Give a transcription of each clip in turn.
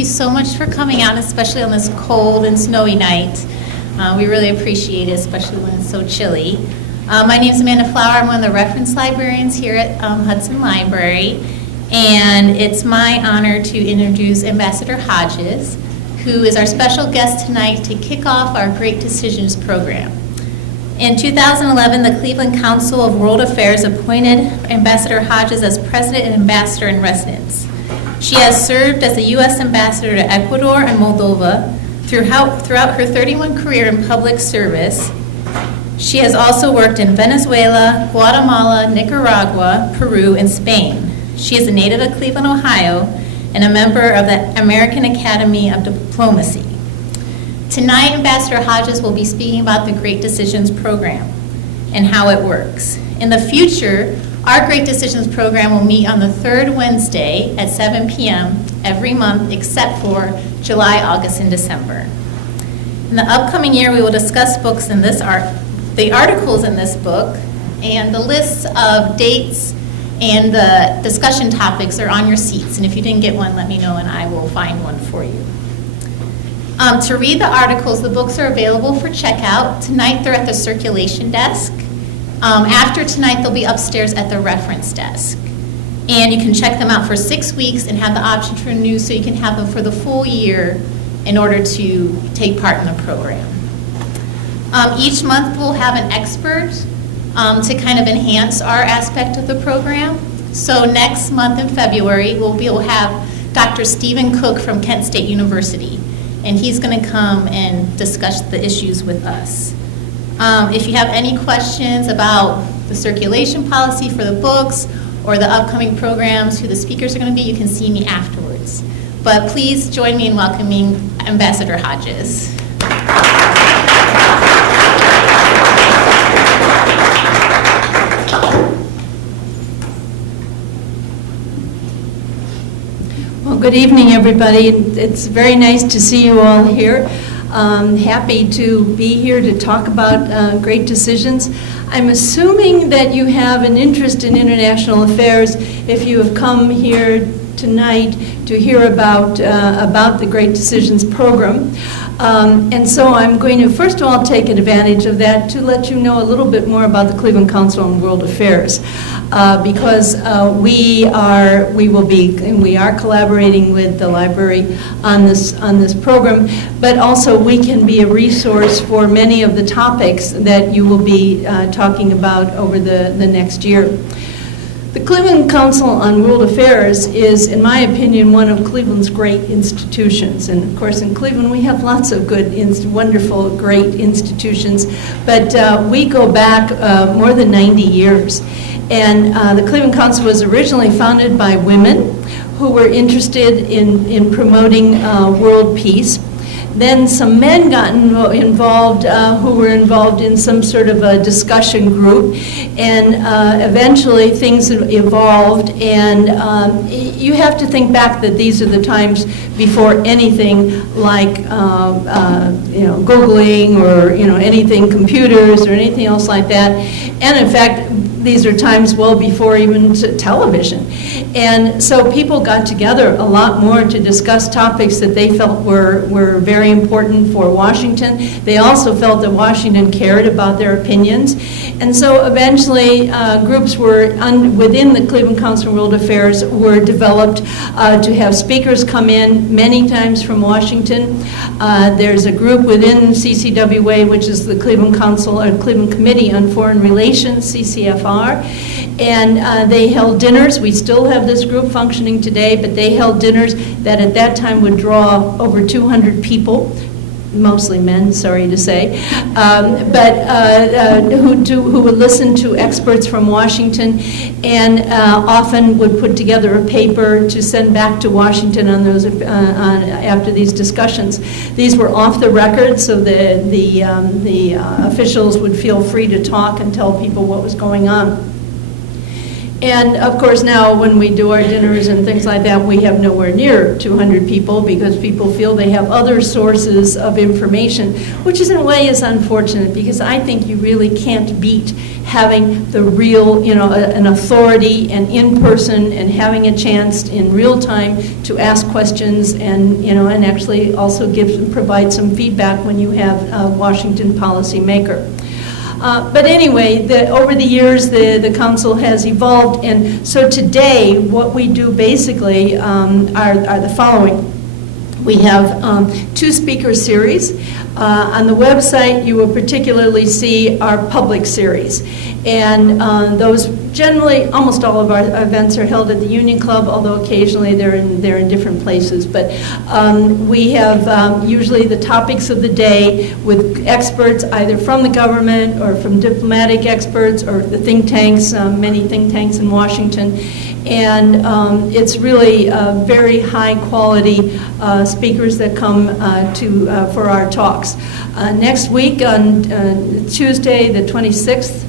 you so much for coming out, especially on this cold and snowy night. We really appreciate it, especially when it's so chilly. My name is Amanda Flower. I'm one of the reference librarians here at Hudson Library, and it's my honor to introduce Ambassador Hodges, who is our special guest tonight to kick off our Great Decisions program. In 2011, the Cleveland Council of World Affairs appointed Ambassador Hodges as President and Ambassador in Residence. She has served as the US Ambassador to Ecuador and Moldova throughout her 31 career in public service. She has also worked in Venezuela, Guatemala, Nicaragua, Peru, and Spain. She is a native of Cleveland, Ohio, and a member of the American Academy of Diplomacy. Tonight, Ambassador Hodges will be speaking about the Great Decisions program and how it works. In the future, our Great Decisions program will meet on the third Wednesday at 7 p.m. every month except for July, August, and December. In the upcoming year, we will discuss books in the articles in this book, and the lists of dates and the discussion topics are on your seats. And if you didn't get one, let me know and I will find one for you. To read the articles, the books are available for checkout. Tonight they're at the circulation desk. After tonight, they'll be upstairs at the reference desk. And you can check them out for 6 weeks and have the option to renew, so you can have them for the full year in order to take part in the program. Each month we'll have an expert to kind of enhance our aspect of the program. So next month in February, we'll have Dr. Stephen Cook from Kent State University, and he's going to come and discuss the issues with us. If you have any questions about the circulation policy for the books or the upcoming programs, who the speakers are going to be, you can see me afterwards. But please join me in welcoming Ambassador Hodges. Well, good evening, everybody. It's very nice to see you all here. Happy to be here to talk about Great Decisions. I'm assuming that you have an interest in international affairs if you have come here tonight to hear about the Great Decisions program. And so I'm going to first of all take advantage of that to let you know a little bit more about the Cleveland Council on World Affairs, because we are collaborating with the library on this program, but also we can be a resource for many of the topics that you will be talking about over the next year. The Cleveland Council on World Affairs is, in my opinion, one of Cleveland's great institutions. And of course, in Cleveland, we have lots of good, wonderful, great institutions. But we go back more than 90 years. And the Cleveland Council was originally founded by women who were interested in promoting world peace. Then some men got involved who were involved in some sort of a discussion group, and eventually things evolved, and you have to think back that these are the times before anything like Googling or anything, computers or anything else like that. And in fact, these are times well before even television. And so people got together a lot more to discuss topics that they felt were very important for Washington. They also felt that Washington cared about their opinions. And so eventually groups were within the Cleveland Council on World Affairs were developed to have speakers come in many times from Washington. There's a group within CCWA, which is the Cleveland Council or Cleveland Committee on Foreign Relations, CCFR. And they held dinners. We still have this group functioning today, but they held dinners that at that time would draw over 200 people, mostly men, sorry to say, who would listen to experts from Washington, and often would put together a paper to send back to Washington on those after these discussions. These were off the record, so the officials would feel free to talk and tell people what was going on. And of course, now when we do our dinners and things like that, we have nowhere near 200 people because people feel they have other sources of information, which in a way is unfortunate because I think you really can't beat having the real, an authority and in person and having a chance in real time to ask questions and, and actually also provide some feedback when you have a Washington policymaker. But anyway, over the years, the council has evolved, and so today, what we do basically are the following. We have 2 speaker series. On the website, you will particularly see our public series. And those generally, almost all of our events are held at the Union Club, although occasionally they're in different places. But we have usually the topics of the day with experts either from the government or from diplomatic experts or the think tanks, many think tanks in Washington. And it's really very high quality speakers that come for our talks. Next week on Tuesday the 26th,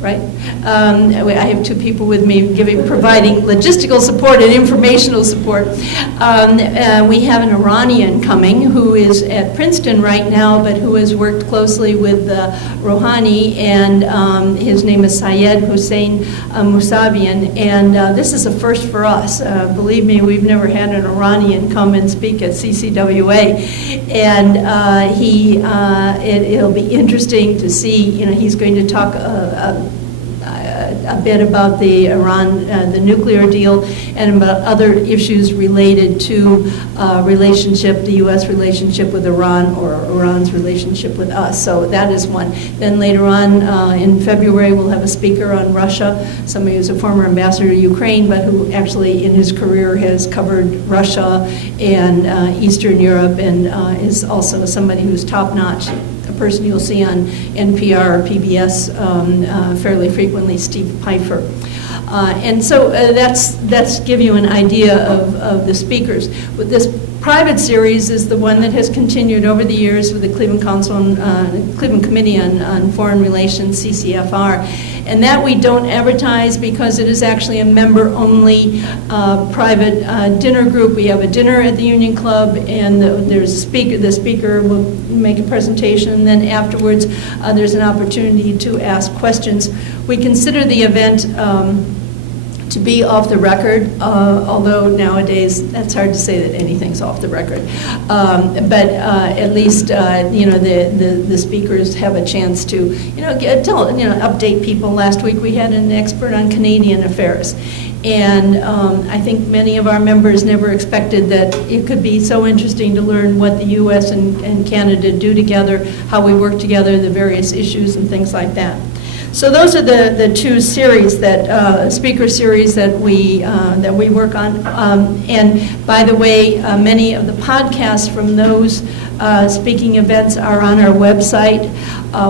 right? I have 2 people with me providing logistical support and informational support. We have an Iranian coming who is at Princeton right now, but who has worked closely with Rouhani, and his name is Syed Hussein Mousavian, and this is a first for us. Believe me, we've never had an Iranian come and speak at CCWA, and it'll be interesting to see. He's going to talk a bit about the Iran, the nuclear deal, and about other issues related to the U.S. relationship with Iran or Iran's relationship with us. So that is one. Then later on in February, we'll have a speaker on Russia, somebody who's a former ambassador to Ukraine, but who actually in his career has covered Russia and Eastern Europe, and is also somebody who's top-notch. A person you'll see on NPR or PBS fairly frequently, Steve Pfeiffer. And so that's give you an idea of the speakers. With this private series is the one that has continued over the years with the Cleveland Council and Cleveland Committee on Foreign Relations, CCFR. And that we don't advertise because it is actually a member-only private dinner group. We have a dinner at the Union Club, and there's a speaker. The speaker will make a presentation, and then afterwards there's an opportunity to ask questions. We consider the event to be off the record, although nowadays that's hard to say that anything's off the record. But at least the speakers have a chance to update people. Last week we had an expert on Canadian affairs. And I think many of our members never expected that it could be so interesting to learn what the U.S. and Canada do together, how we work together, the various issues and things like that. So those are the 2 series speaker series that we work on. And by the way, many of the podcasts from those speaking events are on our website.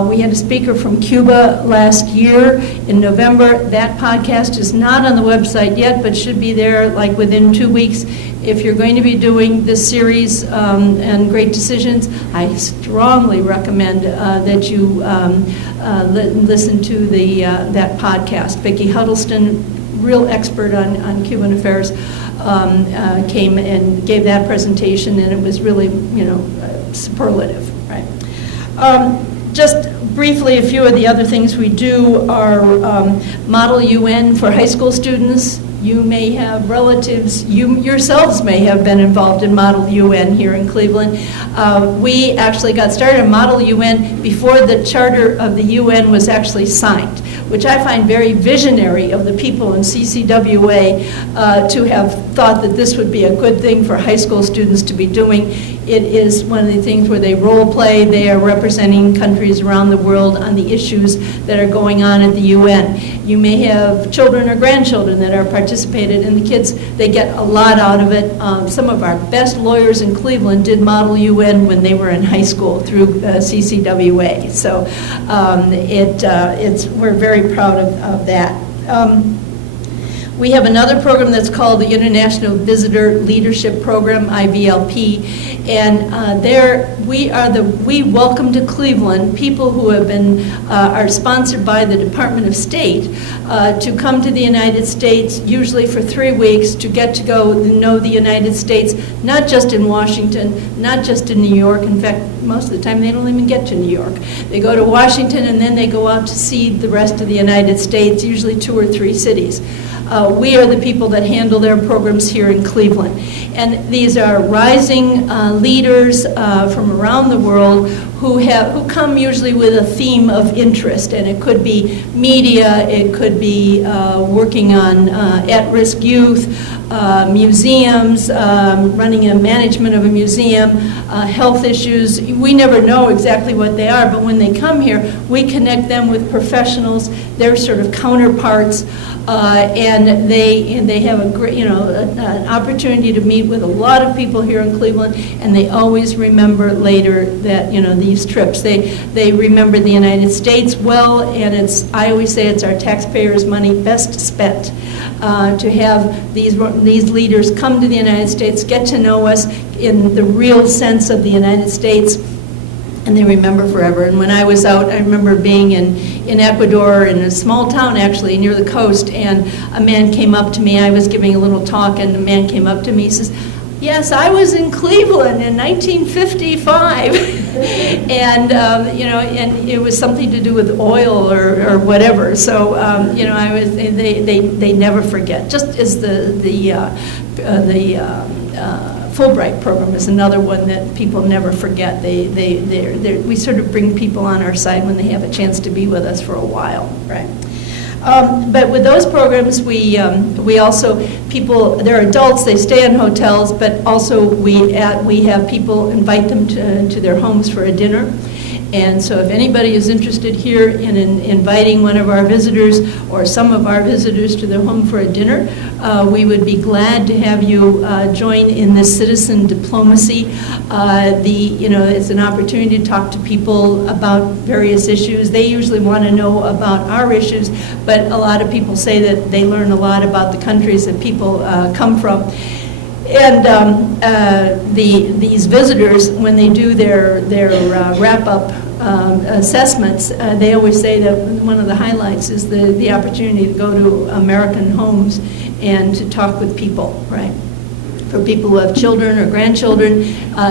We had a speaker from Cuba last year in November. That podcast is not on the website yet, but should be there like within 2 weeks. If you're going to be doing this series and Great Decisions, I strongly recommend that you listen to that podcast. Vicki Huddleston, real expert on Cuban affairs, came and gave that presentation, and it was really, superlative, right? Just briefly, a few of the other things we do are Model UN for high school students. You may have relatives, you yourselves may have been involved in Model UN here in Cleveland. We actually got started in Model UN before the charter of the UN was actually signed, which I find very visionary of the people in CCWA to have thought that this would be a good thing for high school students to be doing. It is one of the things where they role play. They are representing countries around the world on the issues that are going on at the UN. You may have children or grandchildren that are participated, and the kids, they get a lot out of it. Some of our best lawyers in Cleveland did Model UN when they were in high school through CCWA. So we're very proud of that. We have another program that's called the International Visitor Leadership Program, IVLP, and we welcome to Cleveland people who have been are sponsored by the Department of State to come to the United States, usually for 3 weeks, to get to go know the United States, not just in Washington, not just in New York. In fact, most of the time they don't even get to New York. They go to Washington and then they go out to see the rest of the United States, usually 2 or 3 cities. We are the people that handle their programs here in Cleveland. And these are rising leaders from around the world who come usually with a theme of interest. And it could be media, it could be working on at-risk youth, museums, running a management of a museum, health issues. We never know exactly what they are, but when they come here, we connect them with professionals, their sort of counterparts, and they have a great, an opportunity to meet with a lot of people here in Cleveland, and they always remember later that, these trips. They remember the United States well, and I always say it's our taxpayers' money best spent to have these leaders come to the United States, get to know us in the real sense of the United States, and they remember forever. And when I was out, I remember being in Ecuador, in a small town actually, near the coast, and a man came up to me. I was giving a little talk, and a man came up to me, he says, "Yes, I was in Cleveland in 1955." And, and it was something to do with oil or whatever. So, they never forget. Just as the Fulbright program is another one that people never forget. We sort of bring people on our side when they have a chance to be with us for a while, right? But with those programs, we also, they're adults, they stay in hotels, but also we have people invite them to their homes for a dinner. And so if anybody is interested here in inviting one of our visitors or some of our visitors to their home for a dinner, we would be glad to have you join in this citizen diplomacy. It's an opportunity to talk to people about various issues. They usually want to know about our issues, but a lot of people say that they learn a lot about the countries that people come from. And these visitors, when they do their wrap-up assessments, they always say that one of the highlights is the opportunity to go to American homes and to talk with people, right? For people who have children or grandchildren,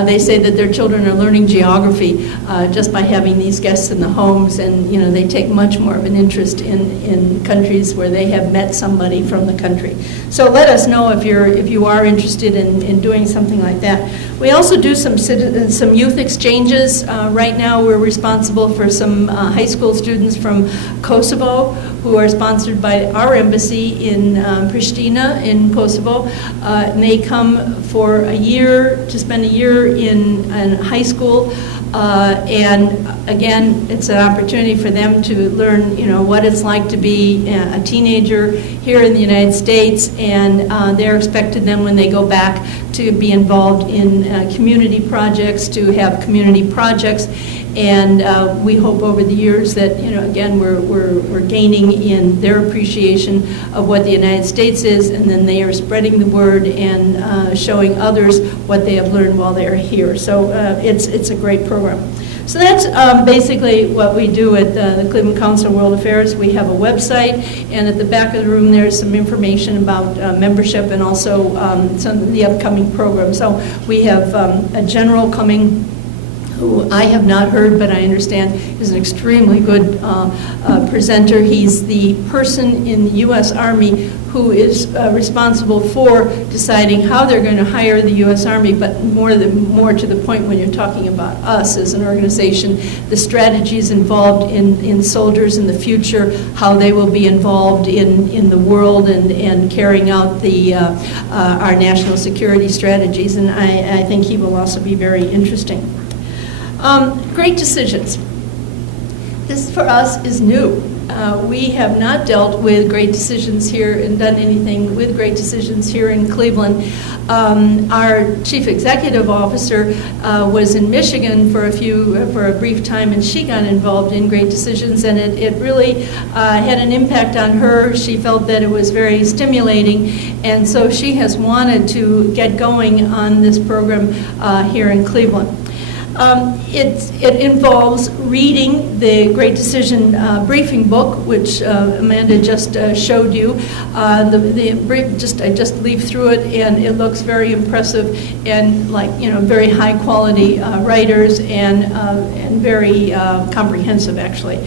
they say that their children are learning geography just by having these guests in the homes, and they take much more of an interest in countries where they have met somebody from the country. So let us know if you are interested in doing something like that. We also do some youth exchanges. Right now we're responsible for some high school students from Kosovo who are sponsored by our embassy in Pristina in Kosovo. And they come for a year, to spend a year in high school. And again, it's an opportunity for them to learn, what it's like to be a teenager here in the United States, and they're expected then when they go back to be involved in community projects, to have community projects, and we hope over the years that, again, we're gaining in their appreciation of what the United States is, and then they are spreading the word and showing others what they have learned while they're here. So it's a great program. So that's basically what we do at the Cleveland Council of World Affairs. We have a website, and at the back of the room there's some information about membership and also some of the upcoming programs. So we have a general coming who I have not heard, but I understand is an extremely good presenter. He's the person in the U.S. Army who is responsible for deciding how they're going to hire the U.S. Army, but more to the point when you're talking about us as an organization, the strategies involved in soldiers in the future, how they will be involved in the world and carrying out our national security strategies, and I think he will also be very interesting. Great decisions. This for us is new. we have not dealt with great decisions here and done anything with great decisions here in Cleveland. Our chief executive officer was in Michigan for a brief time, and she got involved in great decisions, and it really had an impact on her. She felt that it was very stimulating, and so she has wanted to get going on this program here in Cleveland. It involves reading the Great Decision briefing book, which Amanda just showed you. The brief, I just leafed through it, and it looks very impressive, and very high quality writers, and very comprehensive actually.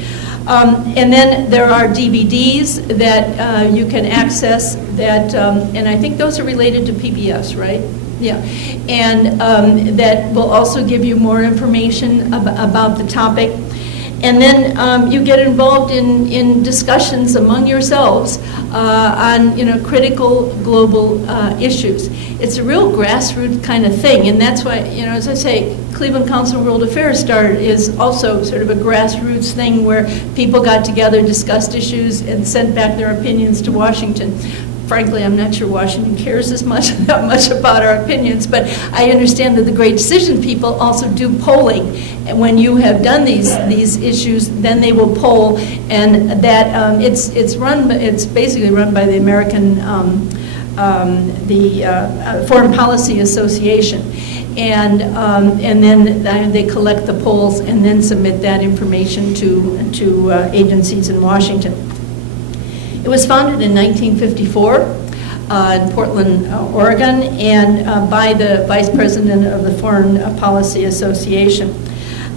And then there are DVDs that you can access that, and I think those are related to PBS, right? Yeah, and that will also give you more information about the topic. And then you get involved in discussions among yourselves on critical global issues. It's a real grassroots kind of thing, and that's why, as I say, Cleveland Council on World Affairs is also sort of a grassroots thing where people got together, discussed issues, and sent back their opinions to Washington. Frankly, I'm not sure Washington cares that much about our opinions, but I understand that the great decision people also do polling. And when you have done these issues, then they will poll, and that it's basically run by the American Foreign Policy Association, and then they collect the polls and then submit that information to agencies in Washington. It was founded in 1954 in Portland, Oregon, and by the Vice President of the Foreign Policy Association.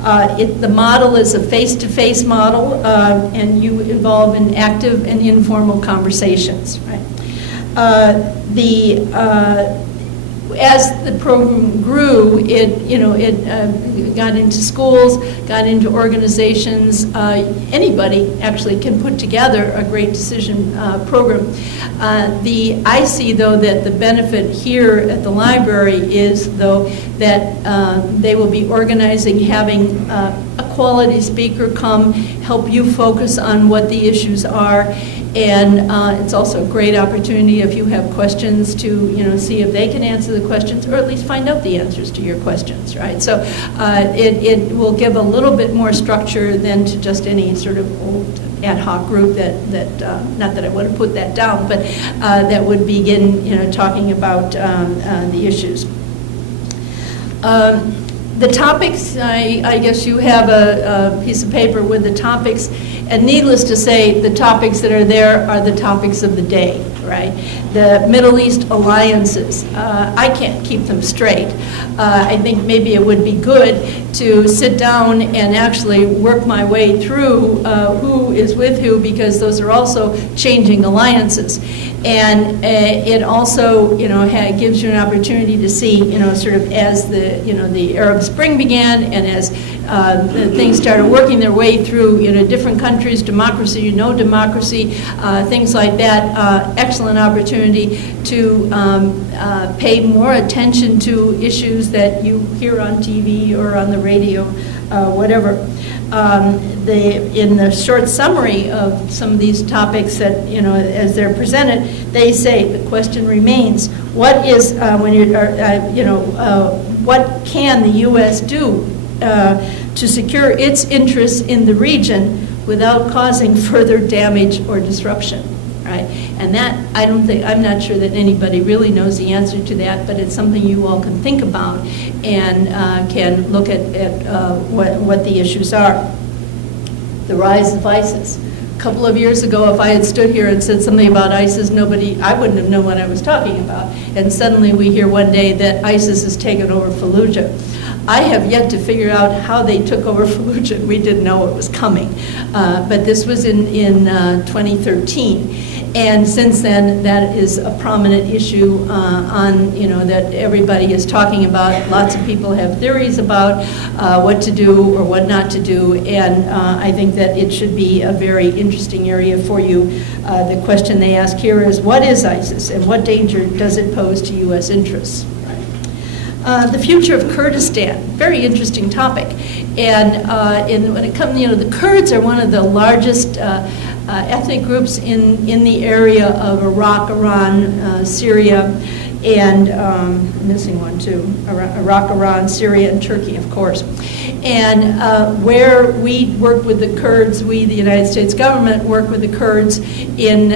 The model is a face-to-face model, and you involve in active and informal conversations. Right? As the program grew, it got into schools, got into organizations. Anybody actually can put together a great decision program. I see, though, that the benefit here at the library is, though, that they will be organizing, having a quality speaker come, help you focus on what the issues are. And it's also a great opportunity if you have questions to, see if they can answer the questions, or at least find out the answers to your questions, right? So it will give a little bit more structure than to just any sort of old ad hoc group that not that I want to put that down, but that would begin, talking about the issues. The topics, I guess you have a piece of paper with the topics, and needless to say, the topics that are there are the topics of the day, right? The Middle East alliances, I can't keep them straight. I think maybe it would be good to sit down and actually work my way through who is with who, because those are also changing alliances. And it also, gives you an opportunity to see, sort of as the Arab Spring began, and as things started working their way through, different countries, democracy, no democracy, things like that. Excellent opportunity to pay more attention to issues that you hear on TV or on the radio, whatever. In the short summary of some of these topics that, as they're presented, they say the question remains: what is what can the U.S. do to secure its interests in the region without causing further damage or disruption? Right? And that, I'm not sure that anybody really knows the answer to that, but it's something you all can think about and can look at what the issues are. The rise of ISIS. A couple of years ago, if I had stood here and said something about ISIS, I wouldn't have known what I was talking about. And suddenly we hear one day that ISIS has taken over Fallujah. I have yet to figure out how they took over Fallujah. We didn't know it was coming. But this was in 2013. And since then, that is a prominent issue that everybody is talking about. Lots of people have theories about what to do or what not to do, and I think that it should be a very interesting area for you. The question they ask here is, what is ISIS, and what danger does it pose to U.S. interests? The future of Kurdistan, very interesting topic. And when it comes, the Kurds are one of the largest ethnic groups in the area of Iraq, Iran, Syria, and I'm missing one too, Iraq, Iran, Syria, and Turkey, of course. And where we work with the Kurds, we, the United States government, work with the Kurds in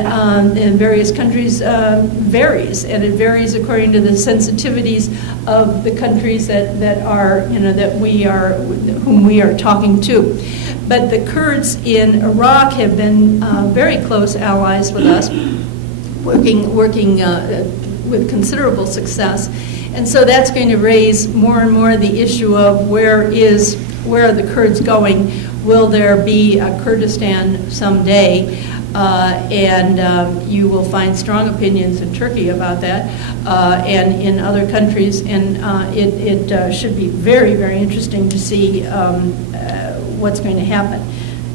various countries varies, and it varies according to the sensitivities of the countries that are, whom we are talking to. But the Kurds in Iraq have been very close allies with us, working with considerable success. And so that's going to raise more and more the issue of where are the Kurds going? Will there be a Kurdistan someday? You will find strong opinions in Turkey about that and in other countries. And it should be very, very interesting to see what's going to happen.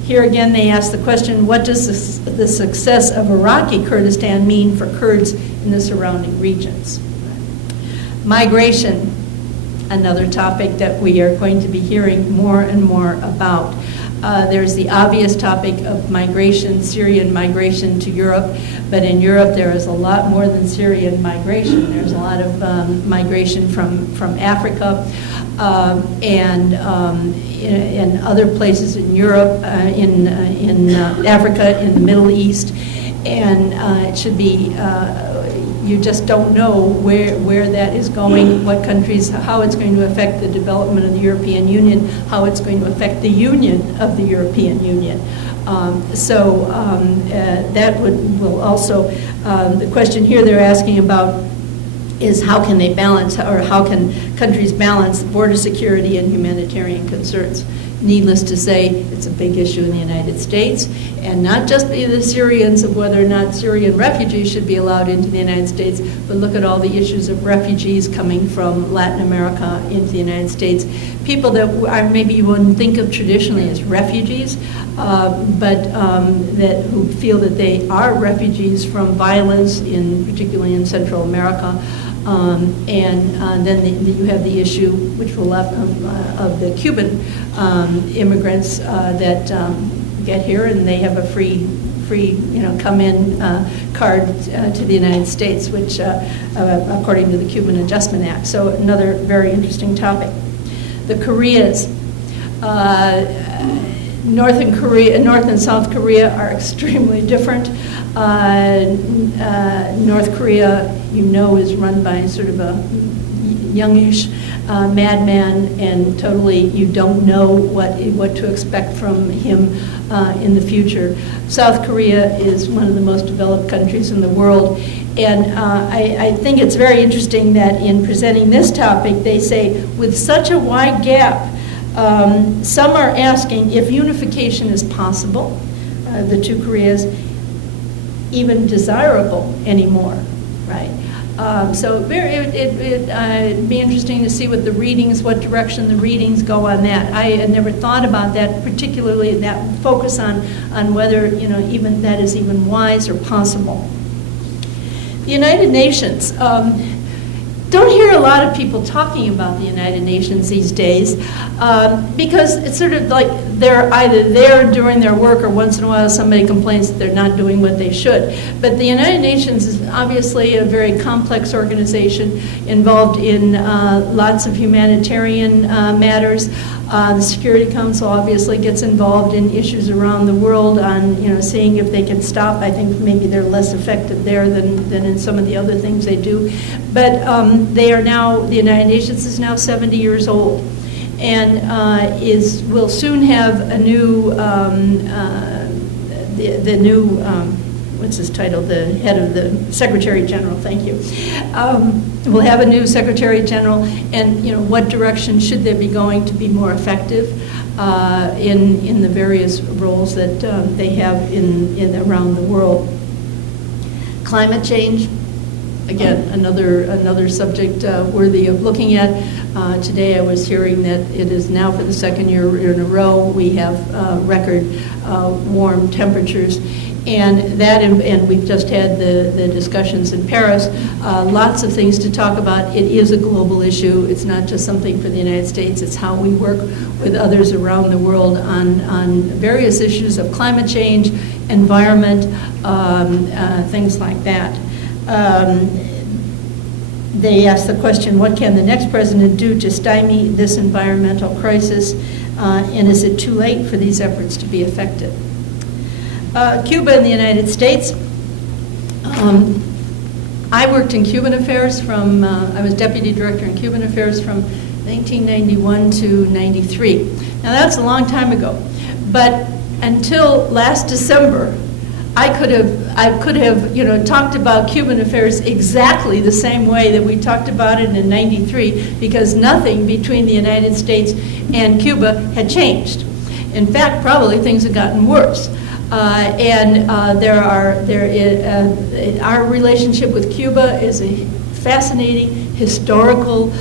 Here again, they ask the question, what does the success of Iraqi Kurdistan mean for Kurds in the surrounding regions? Migration, another topic that we are going to be hearing more and more about. There's the obvious topic of migration, Syrian migration to Europe, but in Europe there is a lot more than Syrian migration. There's a lot of migration from Africa and in other places in Europe, in Africa, in the Middle East, and it should be you just don't know where that is going, what countries, how it's going to affect the development of the European Union, how it's going to affect the union of the European Union. That will also, the question here they're asking about is how can they balance, or how can countries balance border security and humanitarian concerns? Needless to say, it's a big issue in the United States, and not just the Syrians of whether or not Syrian refugees should be allowed into the United States, but look at all the issues of refugees coming from Latin America into the United States. People that maybe you wouldn't think of traditionally as refugees, but who feel that they are refugees from violence, particularly in Central America. Then you have the issue, which will left of the Cuban immigrants that get here, and they have a free come-in card to the United States, which according to the Cuban Adjustment Act. So another very interesting topic. The Koreas. North and South Korea are extremely different. North Korea, is run by sort of a youngish madman, and totally you don't know what to expect from him in the future. South Korea is one of the most developed countries in the world, and I think it's very interesting that in presenting this topic, they say, with such a wide gap, some are asking if unification is possible, the two Koreas, even desirable anymore, right? It'd be interesting to see what direction the readings go on that. I had never thought about that, particularly that focus on whether even that is even wise or possible. The United Nations. Don't hear a lot of people talking about the United Nations these days because it's sort of like they're either there doing their work, or once in a while somebody complains that they're not doing what they should. But the United Nations is obviously a very complex organization involved in lots of humanitarian matters. The Security Council obviously gets involved in issues around the world on, seeing if they can stop. I think maybe they're less effective there than in some of the other things they do. But the United Nations is now 70 years old, and will soon have a new, the new, what's his title, the head of the Secretary General, thank you. We'll have a new Secretary General, and what direction should they be going to be more effective in the various roles that they have in around the world. Climate change, again, another subject worthy of looking at. Today I was hearing that it is now for the second year in a row we have record warm temperatures. And we've just had the discussions in Paris. Lots of things to talk about. It is a global issue. It's not just something for the United States. It's how we work with others around the world on various issues of climate change, environment, things like that. They asked the question, what can the next president do to stymie this environmental crisis? And is it too late for these efforts to be effective? Cuba and the United States. I worked in Cuban affairs I was deputy director in Cuban affairs from 1991 to 93. Now that's a long time ago, but until last December, I could have talked about Cuban affairs exactly the same way that we talked about it in 93, because nothing between the United States and Cuba had changed. In fact, probably things have gotten worse. Our relationship with Cuba is a fascinating historical.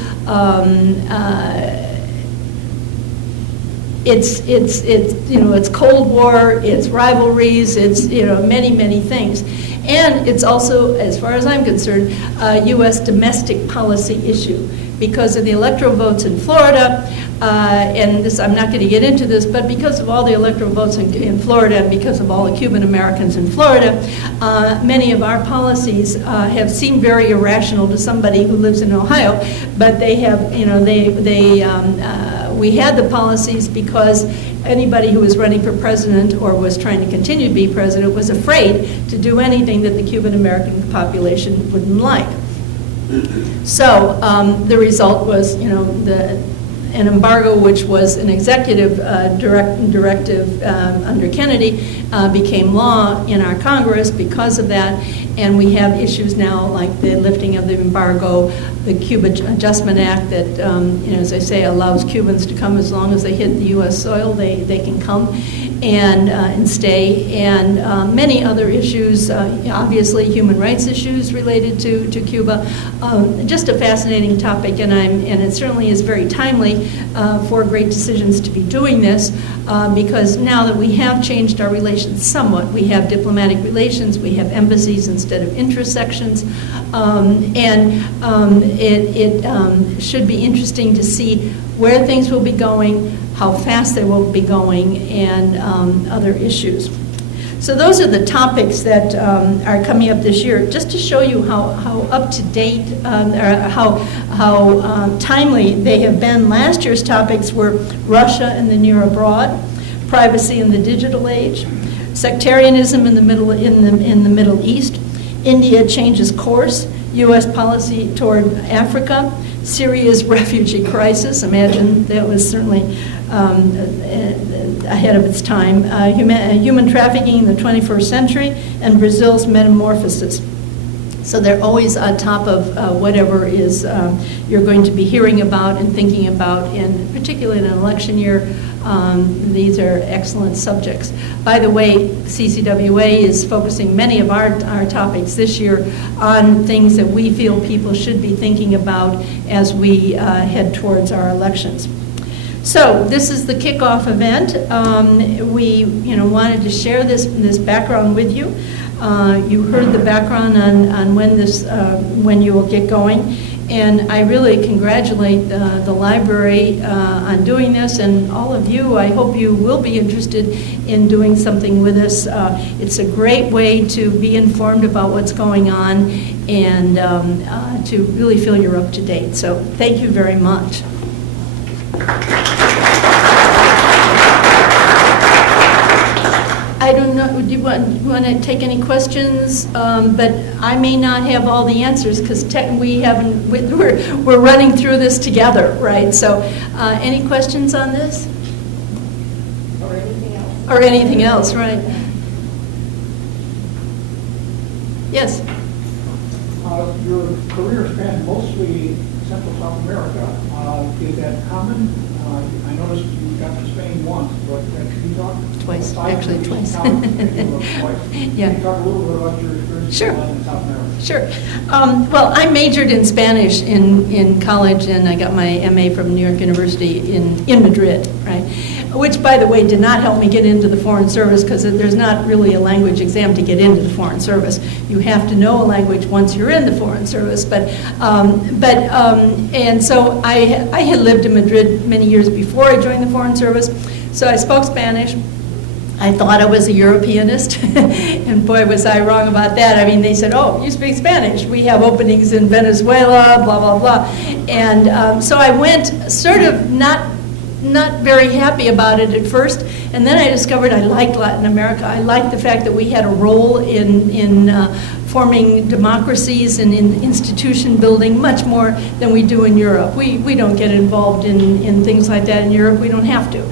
It's Cold War, it's rivalries, it's many things, and it's also, as far as I'm concerned, a U.S. domestic policy issue because of the electoral votes in Florida. And this, I'm not going to get into this, but because of all the electoral votes in Florida and because of all the Cuban Americans in Florida, many of our policies have seemed very irrational to somebody who lives in Ohio, but they have, we had the policies because anybody who was running for president or was trying to continue to be president was afraid to do anything that the Cuban American population wouldn't like. So the result was, an embargo, which was an executive directive under Kennedy, became law in our Congress because of that. And we have issues now like the lifting of the embargo, the Cuba Adjustment Act that, as I say, allows Cubans to come as long as they hit the U.S. soil, they can come and stay, and many other issues, obviously human rights issues related to Cuba. Just a fascinating topic, and it certainly is very timely for great decisions to be doing this, because now that we have changed our relations somewhat, we have diplomatic relations, we have embassies instead of intersections, it should be interesting to see where things will be going, how fast they will be going, and other issues. So those are the topics that are coming up this year, just to show you how up to date, or how timely they have been. Last year's topics were Russia and the near abroad, privacy in the digital age, sectarianism in the Middle East, India changes course, U.S. policy toward Africa, Syria's refugee crisis. Imagine, that was certainly ahead of its time. Human trafficking in the 21st century, and Brazil's metamorphosis. So they're always on top of whatever is you're going to be hearing about and thinking about, and particularly in an election year, these are excellent subjects. By the way, CCWA is focusing many of our topics this year on things that we feel people should be thinking about as we head towards our elections. So this is the kickoff event. We wanted to share this background with you. You heard the background on when you will get going. And I really congratulate the library on doing this, and all of you. I hope you will be interested in doing something with us. It's a great way to be informed about what's going on and to really feel you're up to date. So thank you very much. I don't know, do you want to take any questions? But I may not have all the answers because we're running through this together, right? So any questions on this? Or anything else. Or anything else, right? Yes? Your career spanned mostly Central South America. Is that common? I noticed you got to Spain once, but can you talk? Twice, actually twice. Yeah. Yeah. Can you talk a little bit about your experience Sure. in South America? Sure. Well, I majored in Spanish in college, and I got my MA from New York University in Madrid, right? which, by the way, did not help me get into the Foreign Service, because there's not really a language exam to get into the Foreign Service. You have to know a language once you're in the Foreign Service. And so I had lived in Madrid many years before I joined the Foreign Service, so I spoke Spanish. I thought I was a Europeanist, and boy, was I wrong about that. I mean, they said, oh, you speak Spanish. We have openings in Venezuela, blah, blah, blah. And so I went sort of not very happy about it at first, and then I discovered I liked Latin America. I liked the fact that we had a role in forming democracies and in institution building much more than we do in Europe. We don't get involved in things like that in Europe. We don't have to.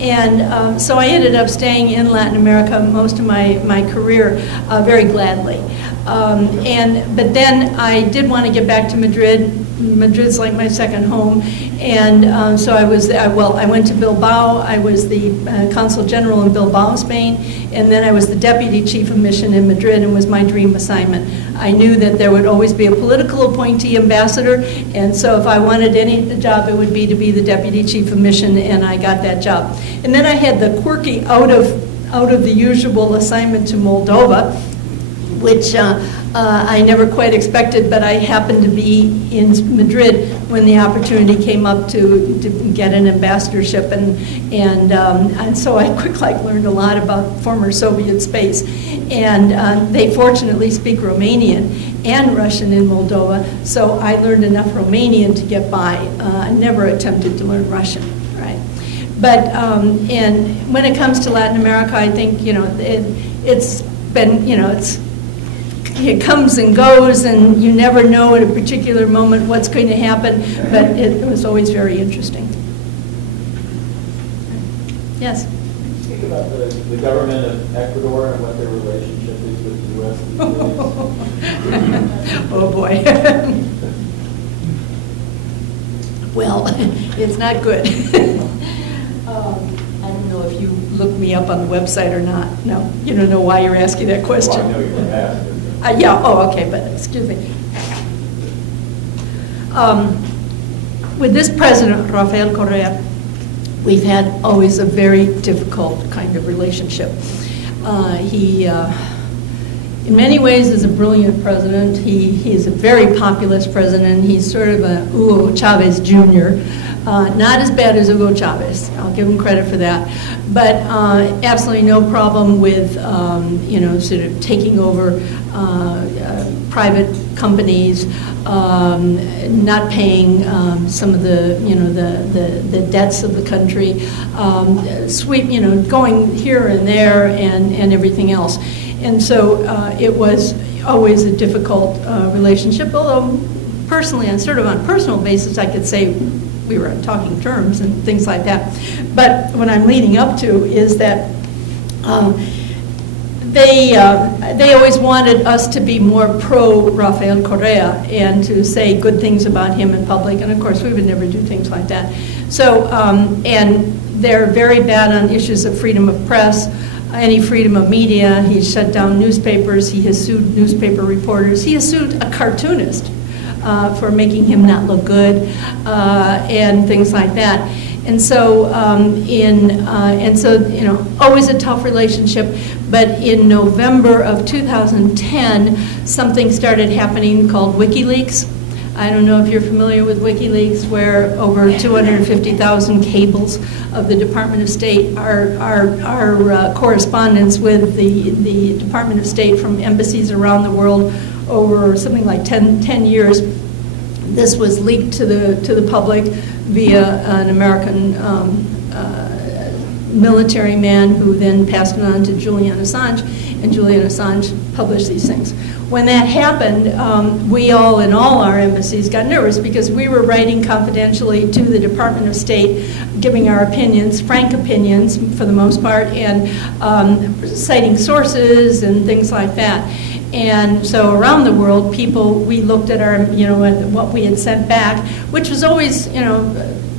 And so I ended up staying in Latin America most of my career very gladly. But then I did want to get back to Madrid. Madrid's like my second home. And so I went to Bilbao. I was the Consul General in Bilbao, Spain, and then I was the Deputy Chief of Mission in Madrid, and was my dream assignment. I knew that there would always be a political appointee ambassador, and so if I wanted the job, it would be to be the Deputy Chief of Mission, and I got that job. And then I had the quirky out of the usual assignment to Moldova, which I never quite expected, but I happened to be in Madrid when the opportunity came up to get an ambassadorship, and so I quickly learned a lot about former Soviet space. And they fortunately speak Romanian and Russian in Moldova, so I learned enough Romanian to get by. I never attempted to learn Russian, right? But and when it comes to Latin America, I think it's been it comes and goes, and you never know at a particular moment what's going to happen, but it was always very interesting. Yes? Think about the government of Ecuador and what their relationship is with the U.S. these days. Oh, boy. Well, it's not good. I don't know if you looked me up on the website or not. No, you don't know why you're asking that question. Well, I know you're asking. Yeah, oh, okay, but excuse me. With this president, Rafael Correa, we've had always a very difficult kind of relationship. He, in many ways, is a brilliant president. He is a very populist president. He's sort of a Hugo Chavez Jr., not as bad as Hugo Chavez. I'll give him credit for that. But absolutely no problem with, sort of taking over private companies, not paying some of the debts of the country, going here and there and everything else. And so it was always a difficult relationship, although personally, on personal basis, I could say we were on talking terms and things like that. But what I'm leading up to is that they always wanted us to be more pro Rafael Correa and to say good things about him in public, and of course we would never do things like that. So, and they're very bad on issues of freedom of press, any freedom of media. He's shut down newspapers, he has sued newspaper reporters, he has sued a cartoonist for making him not look good, and things like that. And so, always a tough relationship. But in November of 2010, something started happening called WikiLeaks. I don't know if you're familiar with WikiLeaks, where over 250,000 cables of the Department of State are correspondence with the Department of State from embassies around the world over something like 10 years. This was leaked to the public via an American military man who then passed it on to Julian Assange, and Julian Assange published these things. When that happened, we all in all our embassies got nervous because we were writing confidentially to the Department of State, giving our opinions, frank opinions for the most part, and citing sources and things like that. And so around the world, we looked at at what we had sent back, which was always,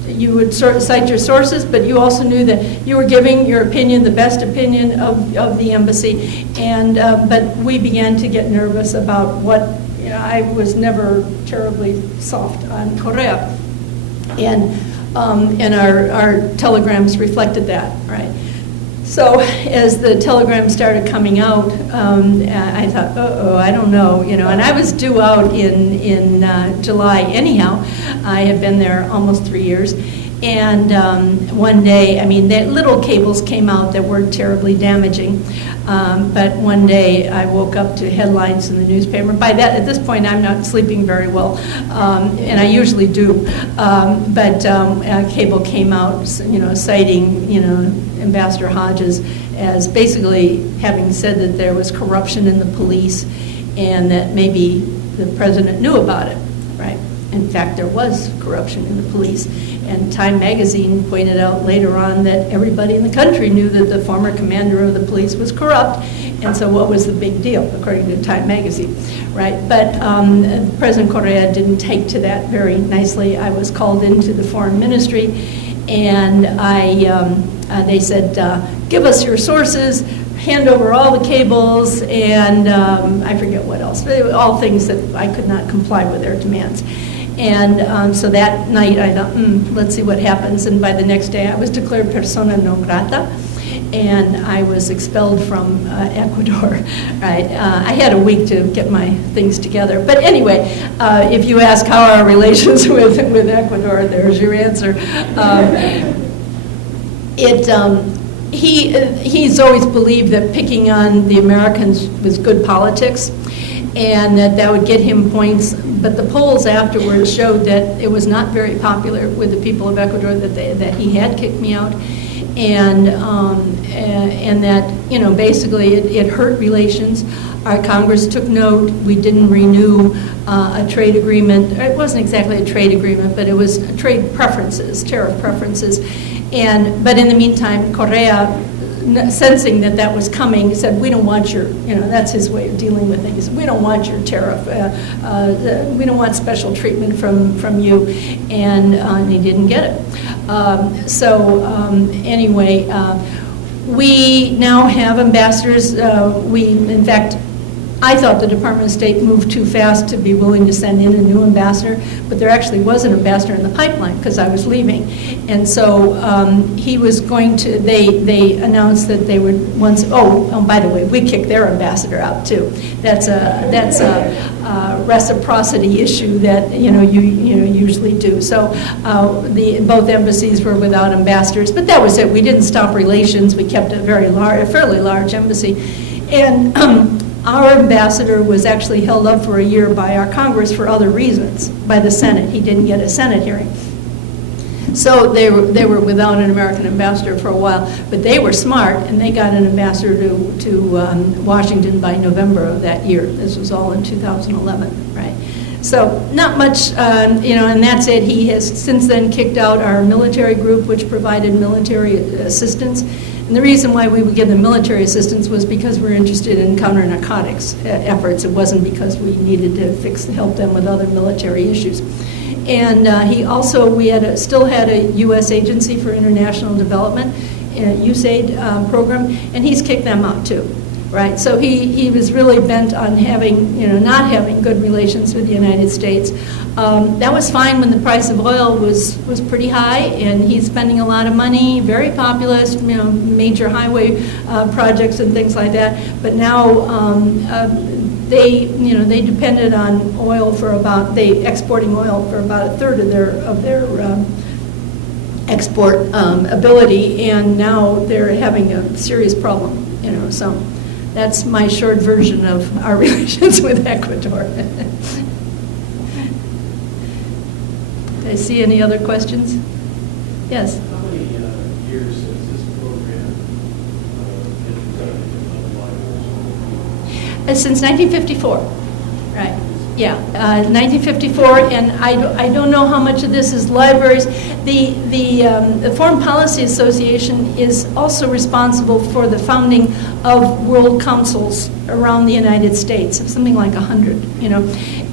you would cite your sources, but you also knew that you were giving your opinion, the best opinion of the embassy. And but we began to get nervous about what, I was never terribly soft on Correa. And And our telegrams reflected that, right? So as the telegram started coming out, I thought, uh-oh, I don't know, and I was due out in July anyhow. I had been there almost 3 years. And one day, the little cables came out that weren't terribly damaging. But one day I woke up to headlines in the newspaper. At this point, I'm not sleeping very well, and I usually do. But a cable came out, citing, Ambassador Hodges as basically having said that there was corruption in the police and that maybe the president knew about it, right? In fact, there was corruption in the police. And Time magazine pointed out later on that everybody in the country knew that the former commander of the police was corrupt. And so what was the big deal, according to Time magazine, right? But President Correa didn't take to that very nicely. I was called into the foreign ministry, and they said, give us your sources, hand over all the cables, and I forget what else, all things that I could not comply with their demands. And so that night I thought, let's see what happens. And by the next day I was declared persona non grata, and I was expelled from Ecuador. Right? I had a week to get my things together. But anyway, if you ask how are our relations with Ecuador, there's your answer. He's always believed that picking on the Americans was good politics, and that would get him points. But the polls afterwards showed that it was not very popular with the people of Ecuador that he had kicked me out, and that basically it hurt relations. Our Congress took note. We didn't renew a trade agreement. It wasn't exactly a trade agreement, but it was trade preferences, tariff preferences. But in the meantime, Correa, sensing that was coming, said, we don't want your, that's his way of dealing with things. We don't want your tariff. We don't want special treatment from you. And he didn't get it. Anyway, we now have ambassadors. In fact, I thought the Department of State moved too fast to be willing to send in a new ambassador, but there actually was an ambassador in the pipeline because I was leaving. And so he was going to, they announced that they would once, by the way, we kicked their ambassador out too. That's a reciprocity issue that, you usually do. So both embassies were without ambassadors, but that was it. We didn't stop relations. We kept a fairly large embassy. And our ambassador was actually held up for a year by our Congress for other reasons, by the Senate. He didn't get a Senate hearing. So they were without an American ambassador for a while, but they were smart, and they got an ambassador to Washington by November of that year. This was all in 2011, right? So not much, and that's it. He has since then kicked out our military group, which provided military assistance. And the reason why we would give them military assistance was because we're interested in counter-narcotics efforts. It wasn't because we needed to help them with other military issues. And we still had a U.S. Agency for International Development, USAID program, and he's kicked them out too. Right, so he was really bent on not having good relations with the United States. That was fine when the price of oil was pretty high, and he's spending a lot of money, very populous, major highway projects and things like that. But now they depended on oil exporting oil for about a third of their export ability, and now they're having a serious problem. So. That's my short version of our relations with Ecuador. Do I see any other questions? Yes? How many years has this program been conducted? Since 1954, right. Yeah, 1954, and I don't know how much of this is libraries. The Foreign Policy Association is also responsible for the founding of world councils around the United States, something like 100,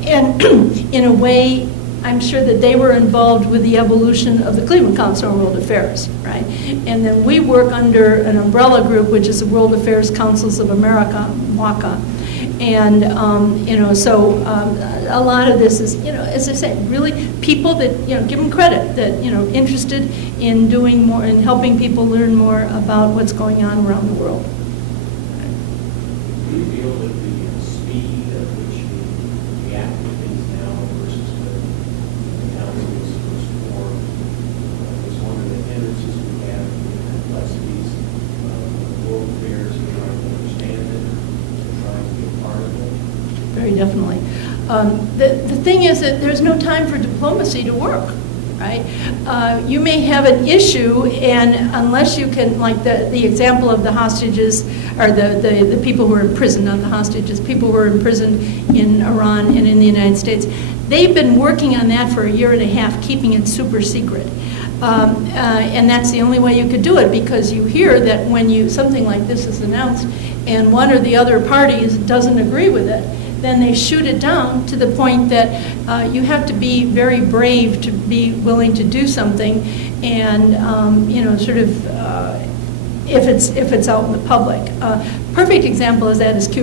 And in a way, I'm sure that they were involved with the evolution of the Cleveland Council on World Affairs, right? And then we work under an umbrella group, which is the World Affairs Councils of America, WACA. And, so a lot of this is, as I say, really people that, give them credit, that, interested in doing more and helping people learn more about what's going on around the world. Do you feel that the speed at which we react to things now versus when the council was first formed was one of the hindrances we have in the complexities of world affairs and trying to understand it, and trying to be a part of it? Very definitely. The thing is that there's no time for diplomacy to work, right? You may have an issue, and unless you can, like the example of the hostages, or the people who are in prison, not the hostages, people who are imprisoned in Iran and in the United States, they've been working on that for a year and a half, keeping it super secret. And that's the only way you could do it, because you hear that when something like this is announced and one or the other party doesn't agree with it, then they shoot it down to the point that you have to be very brave to be willing to do something, and sort of if it's out in the public. Perfect example of that is the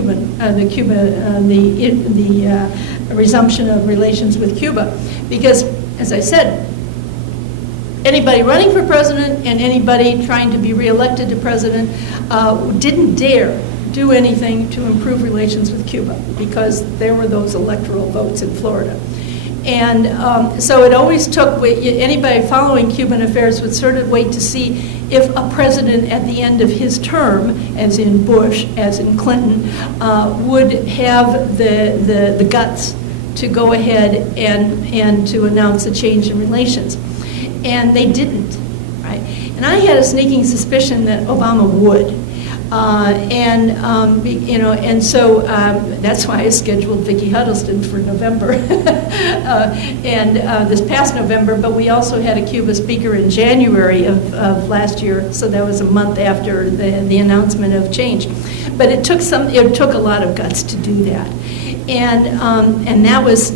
resumption of relations with Cuba, because as I said, anybody running for president and anybody trying to be reelected to president didn't dare do anything to improve relations with Cuba, because there were those electoral votes in Florida. And so it always took, anybody following Cuban affairs would sort of wait to see if a president at the end of his term, as in Bush, as in Clinton, would have the guts to go ahead and to announce a change in relations. And they didn't, right? And I had a sneaking suspicion that Obama would. And so that's why I scheduled Vicki Huddleston for November, this past November. But we also had a Cuba speaker in January of last year, so that was a month after the announcement of change. But it took a lot of guts to do that. And that was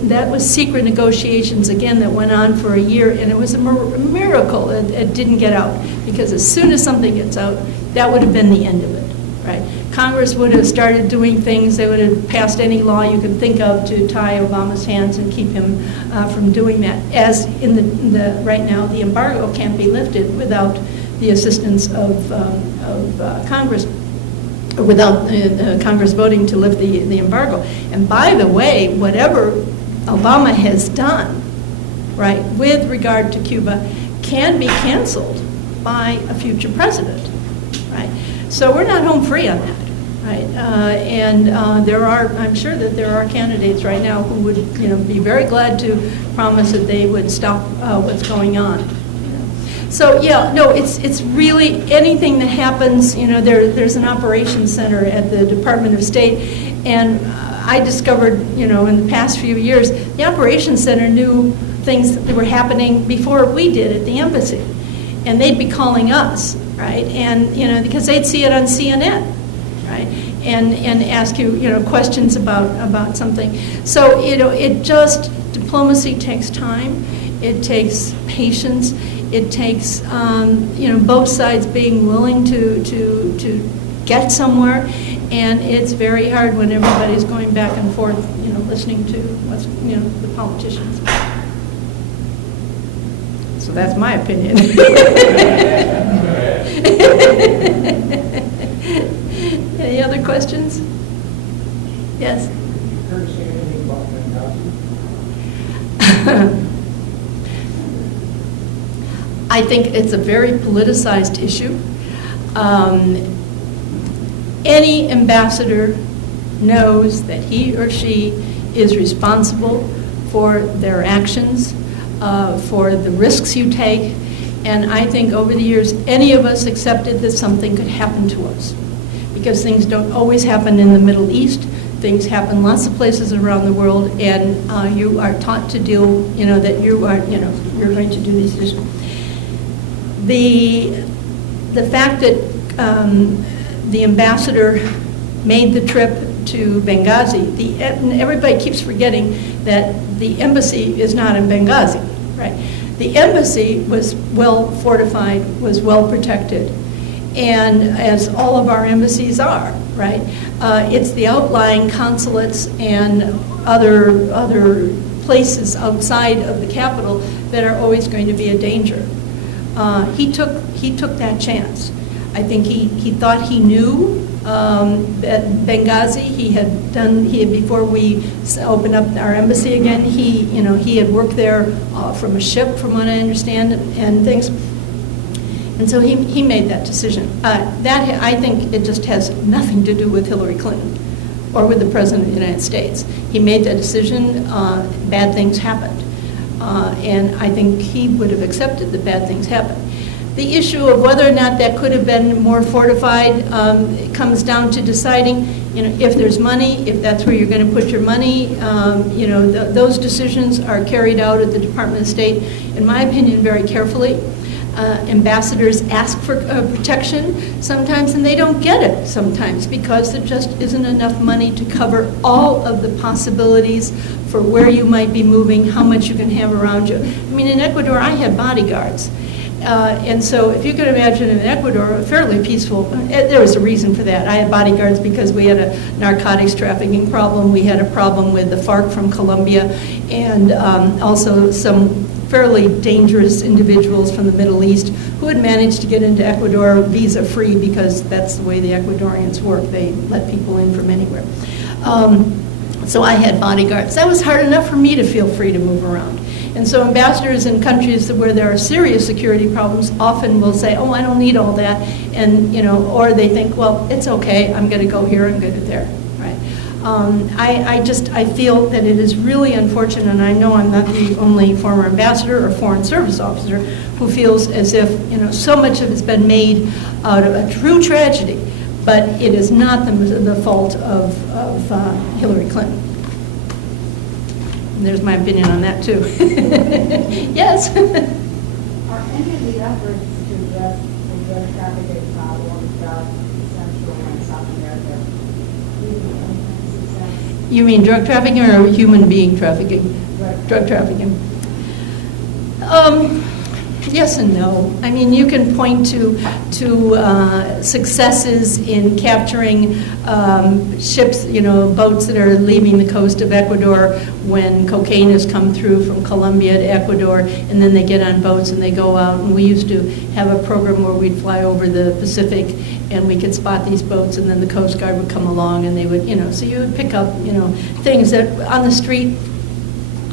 secret negotiations again that went on for a year, and it was a miracle it didn't get out, because as soon as something gets out, that would have been the end of it, right? Congress would have started doing things. They would have passed any law you could think of to tie Obama's hands and keep him from doing that. As in right now, the embargo can't be lifted without the assistance of Congress, without Congress voting to lift the embargo. And by the way, whatever Obama has done, right, with regard to Cuba, can be canceled by a future president, right? So we're not home free on that, right? I'm sure that there are candidates right now who would, be very glad to promise that they would stop what's going on. So yeah, no, it's really anything that happens. There's an operations center at the Department of State, and I discovered, in the past few years, the operations center knew things that were happening before we did at the embassy, and they'd be calling us, right? And because they'd see it on CNN, right? And ask you, questions about something. So diplomacy takes time. It takes patience. It takes, both sides being willing to get somewhere, and it's very hard when everybody's going back and forth, listening to what's, the politicians. So that's my opinion. Any other questions? Yes. You care to say anything about Benghazi? I think it's a very politicized issue. Any ambassador knows that he or she is responsible for their actions, for the risks you take, and I think over the years, any of us accepted that something could happen to us, because things don't always happen in the Middle East. Things happen lots of places around the world, and you are taught to deal, that you are, you're going to do these things. The fact that the ambassador made the trip to Benghazi, and everybody keeps forgetting that the embassy is not in Benghazi, right? The embassy was well fortified, was well protected, and as all of our embassies are, right? It's the outlying consulates and other places outside of the capital that are always going to be a danger. He took that chance. I think he thought he knew at Benghazi. He had before we opened up our embassy again. He had worked there from a ship, from what I understand, and things. And so he made that decision. I think it just has nothing to do with Hillary Clinton or with the President of the United States. He made that decision. Bad things happened. And I think he would have accepted that bad things happened. The issue of whether or not that could have been more fortified it comes down to deciding, if there's money, if that's where you're going to put your money. Those decisions are carried out at the Department of State, in my opinion, very carefully. Ambassadors ask for protection sometimes, and they don't get it sometimes because there just isn't enough money to cover all of the possibilities for where you might be moving, how much you can have around you. I mean, in Ecuador, I had bodyguards. And so if you could imagine in Ecuador, a fairly peaceful, there was a reason for that. I had bodyguards because we had a narcotics trafficking problem. We had a problem with the FARC from Colombia, and also some fairly dangerous individuals from the Middle East who had managed to get into Ecuador visa-free because that's the way the Ecuadorians work. They let people in from anywhere. So I had bodyguards. That was hard enough for me to feel free to move around. And so ambassadors in countries where there are serious security problems often will say, oh, I don't need all that. And, or they think, well, it's okay. I'm going to go here. I'm going to there. Right? I feel that it is really unfortunate, and I know I'm not the only former ambassador or foreign service officer who feels as if, so much of it's been made out of a true tragedy, but it is not the fault of Hillary Clinton. And there's my opinion on that, too. Yes? Are any of the efforts to address the drug trafficking problem throughout Central and South America leading to any success? You mean drug trafficking or human being trafficking? Drug trafficking. Yes and no. I mean, you can point to successes in capturing ships, boats that are leaving the coast of Ecuador when cocaine has come through from Colombia to Ecuador, and then they get on boats and they go out. And we used to have a program where we'd fly over the Pacific and we could spot these boats, and then the Coast Guard would come along and they would, so you would pick up, things that on the street.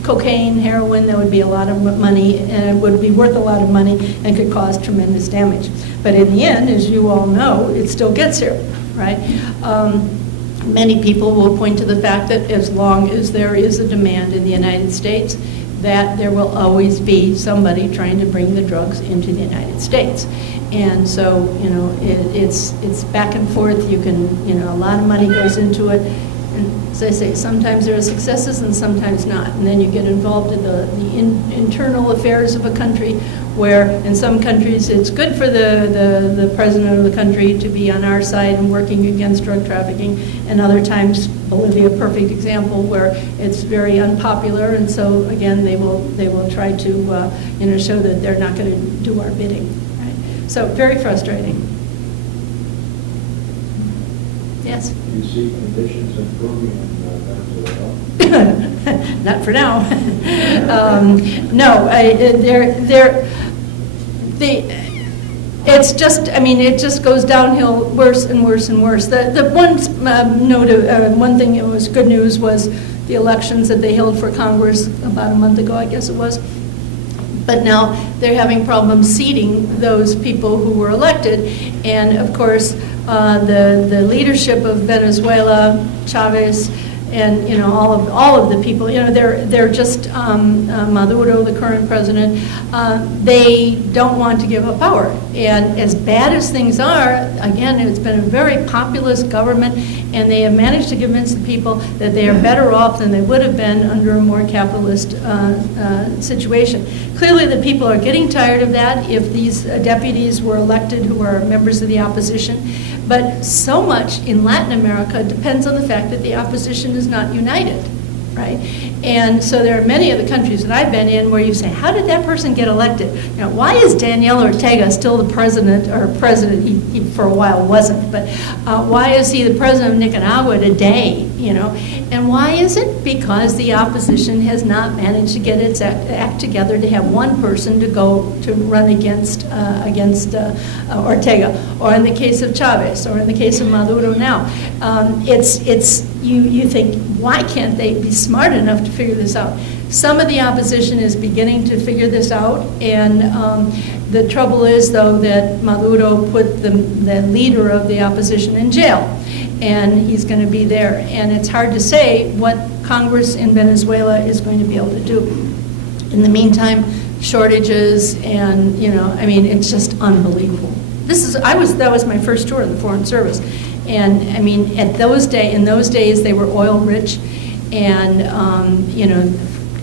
Cocaine, heroin, that would be a lot of money, and it would be worth a lot of money and could cause tremendous damage. But in the end, as you all know, it still gets here, right? Many people will point to the fact that as long as there is a demand in the United States, that there will always be somebody trying to bring the drugs into the United States. And so, it's back and forth. You can, a lot of money goes into it. And as I say, sometimes there are successes and sometimes not. And then you get involved in the internal affairs of a country where in some countries it's good for the president of the country to be on our side and working against drug trafficking. And other times, Bolivia, a perfect example, where it's very unpopular. And so, again, they will try to show that they're not going to do our bidding. Right? So very frustrating. Yes? Do you see conditions improving in Venezuela? Not for now. No, it's just, it just goes downhill worse and worse and worse. The one thing that was good news was the elections that they held for Congress about a month ago, I guess it was. But now they're having problems seating those people who were elected. And of course, the leadership of Venezuela, Chavez, and all of the people, they're just Maduro, the current president. They don't want to give up power. And as bad as things are, again, it's been a very populist government, and they have managed to convince the people that they are better off than they would have been under a more capitalist situation. Clearly, the people are getting tired of that if these deputies were elected who are members of the opposition. But so much in Latin America depends on the fact that the opposition is not united, right? And so there are many of the countries that I've been in where you say, how did that person get elected? Now, why is Daniel Ortega still the president, he for a while wasn't, but why is he the president of Nicaragua today, you know? And why is it? Because the opposition has not managed to get its act together to have one person to go to run against Ortega, or in the case of Chavez, or in the case of Maduro now. You think, why can't they be smart enough to figure this out? Some of the opposition is beginning to figure this out, and the trouble is, though, that Maduro put the leader of the opposition in jail, and he's going to be there. And it's hard to say what Congress in Venezuela is going to be able to do. In the meantime, shortages and, you know, I mean, it's just unbelievable. That was my first tour in the Foreign Service. And I mean, in those days, they were oil rich, and you know,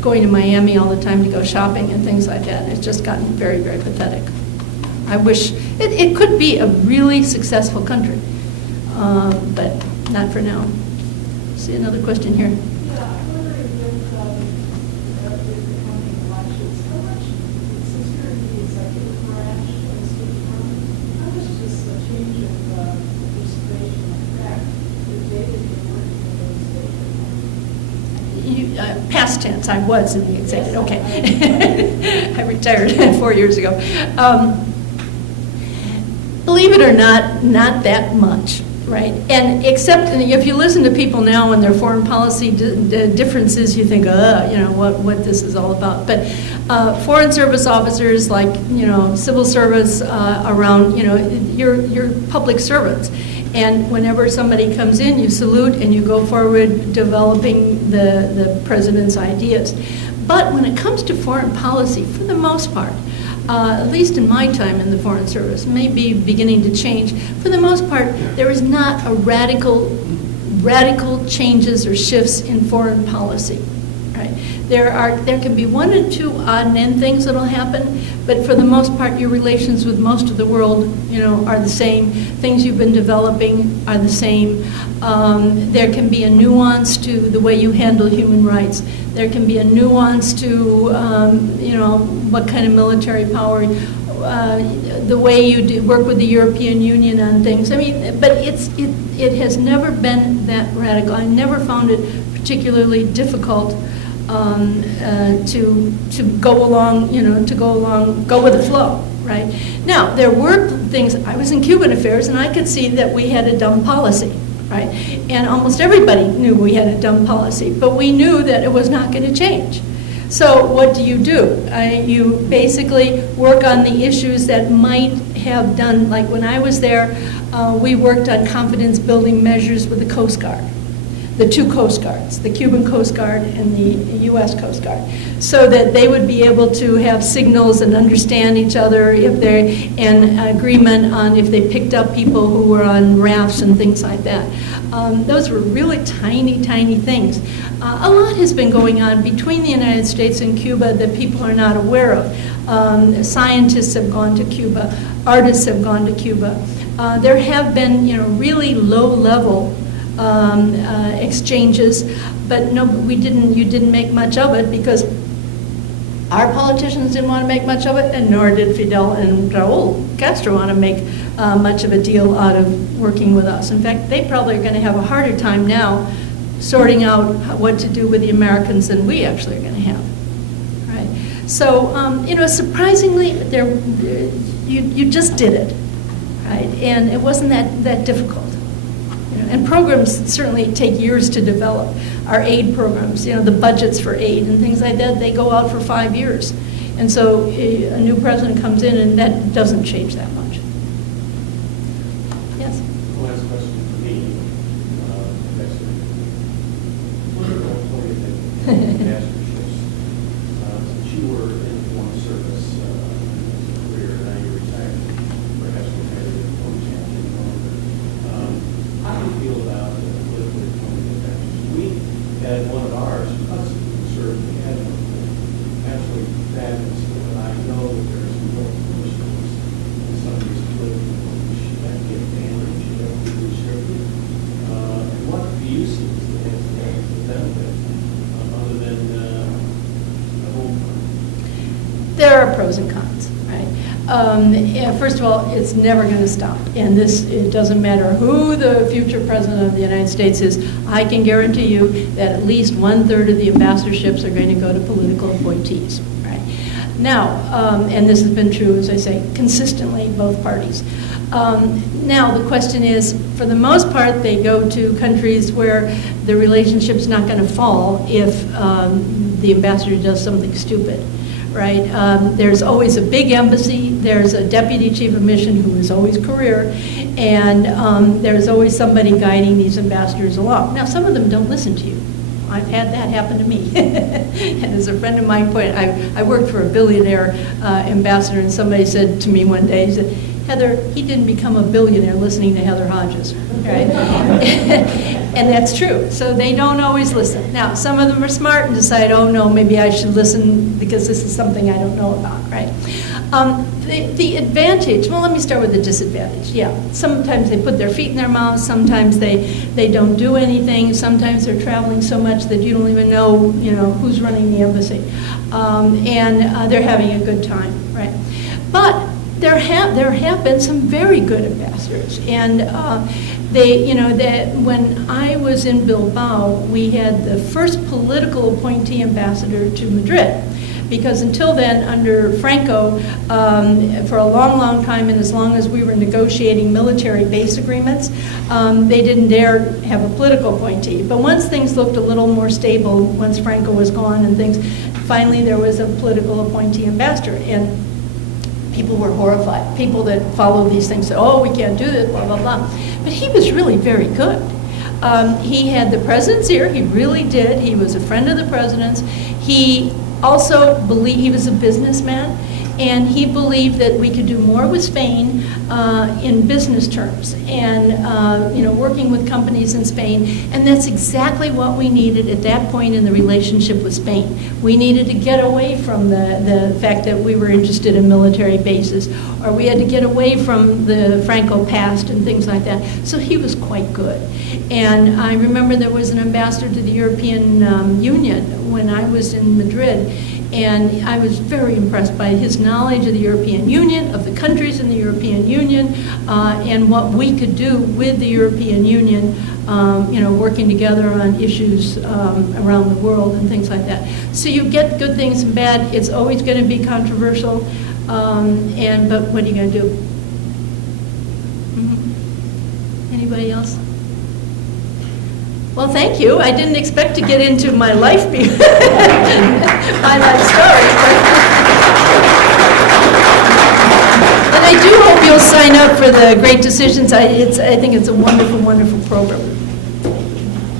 going to Miami all the time to go shopping and things like that. It's just gotten very, very pathetic. I wish it could be a really successful country, but not for now. See another question here. Yeah, I'm wondering with the coming elections, how much, since you're in the executive branch of the State Department, how much does the change of participation affect the day-to-day work of those State Department? Past tense, I was in the executive, okay. I retired 4 years ago. Believe it or not that much, right? And except if you listen to people now and their foreign policy differences, you think, you know, what this is all about. But foreign service officers, like, you know, civil service around, you know, you're public servants. And whenever somebody comes in, you salute and you go forward developing the president's ideas. But when it comes to foreign policy, for the most part, at least in my time in the Foreign Service, may be beginning to change. For the most part, there is not a radical changes or shifts in foreign policy. Right? There can be one or two odd and end things that'll happen, but for the most part, your relations with most of the world, you know, are the same. Things you've been developing are the same. There can be a nuance to the way you handle human rights. There can be a nuance to, you know, what kind of military power, the way you work with the European Union on things. I mean, but it has never been that radical. I never found it particularly difficult to go along, you know, go with the flow, right? Now, there were things, I was in Cuban affairs, and I could see that we had a dumb policy, right? And almost everybody knew we had a dumb policy, but we knew that it was not going to change. So what do? You basically work on the issues that might have done, like when I was there, we worked on confidence building measures with the Coast Guard. The two Coast Guards, the Cuban Coast Guard and the US Coast Guard, so that they would be able to have signals and understand each other and agreement on if they picked up people who were on rafts and things like that. Those were really tiny, tiny things. A lot has been going on between the United States and Cuba that people are not aware of. Scientists have gone to Cuba, artists have gone to Cuba. There have been, you know, really low-level exchanges, but no, you didn't make much of it because our politicians didn't want to make much of it, and nor did Fidel and Raul Castro want to make much of a deal out of working with us. In fact, they probably are going to have a harder time now sorting out what to do with the Americans than we actually are going to have. Right? So, you know, surprisingly, you just did it, right? And it wasn't that difficult. And programs certainly take years to develop. Our aid programs, you know, the budgets for aid and things like that, they go out for 5 years. And so a new president comes in and that doesn't change that much. Yes? Last question for me. What are the masterships? Since you were in the Foreign Service as a career, now you're retired, perhaps competitive foreign champion longer. How do you feel about the political economic advantages? We had one of ours, us served, we had absolutely fabulous, but I know that there's more personals in some of these political which that get damaged, you know, be restricted. And what do you see as the benefit, other than First of all, it's never going to stop. And it doesn't matter who the future president of the United States is, I can guarantee you that at least 1/3 of the ambassadorships are going to go to political appointees. Right? Now, and this has been true, as I say, consistently, both parties. Now, the question is, for the most part, they go to countries where the relationship's not going to fall if the ambassador does something stupid. Right? There's always a big embassy, there's a deputy chief of mission who is always career, and there's always somebody guiding these ambassadors along. Now, some of them don't listen to you. I've had that happen to me. And as a friend of mine pointed, I worked for a billionaire ambassador, and somebody said to me one day, he said, Heather, he didn't become a billionaire listening to Heather Hodges, right? And that's true. So they don't always listen. Now, some of them are smart and decide, oh no, maybe I should listen because this is something I don't know about, right? The advantage, well, let me start with the disadvantage. Yeah, sometimes they put their feet in their mouths, sometimes they don't do anything, sometimes they're traveling so much that you don't even know, who's running the embassy. And they're having a good time, right? But there have been some very good ambassadors, and when I was in Bilbao, we had the first political appointee ambassador to Madrid, because until then, under Franco, for a long, long time, and as long as we were negotiating military base agreements, they didn't dare have a political appointee. But once things looked a little more stable, once Franco was gone and things, finally there was a political appointee ambassador, and people were horrified. People that follow these things said, oh, we can't do this, blah, blah, blah. But he was really very good. He had the president's ear, he really did. He was a friend of the president's. He also believed, he was a businessman, and he believed that we could do more with Spain in business terms, and working with companies in Spain, and that's exactly what we needed at that point in the relationship with Spain. We needed to get away from the fact that we were interested in military bases, or we had to get away from the Franco past and things like that. So he was quite good. And I remember there was an ambassador to the European Union when I was in Madrid, and I was very impressed by his knowledge of the European Union, of the countries in the European Union, and what we could do with the European Union, working together on issues around the world and things like that. So you get good things and bad. It's always going to be controversial, but what are you going to do? Mm-hmm. Anybody else? Well, thank you. I didn't expect to get into my life, my life story. But I do hope you'll sign up for the Great Decisions. I think it's a wonderful, wonderful program.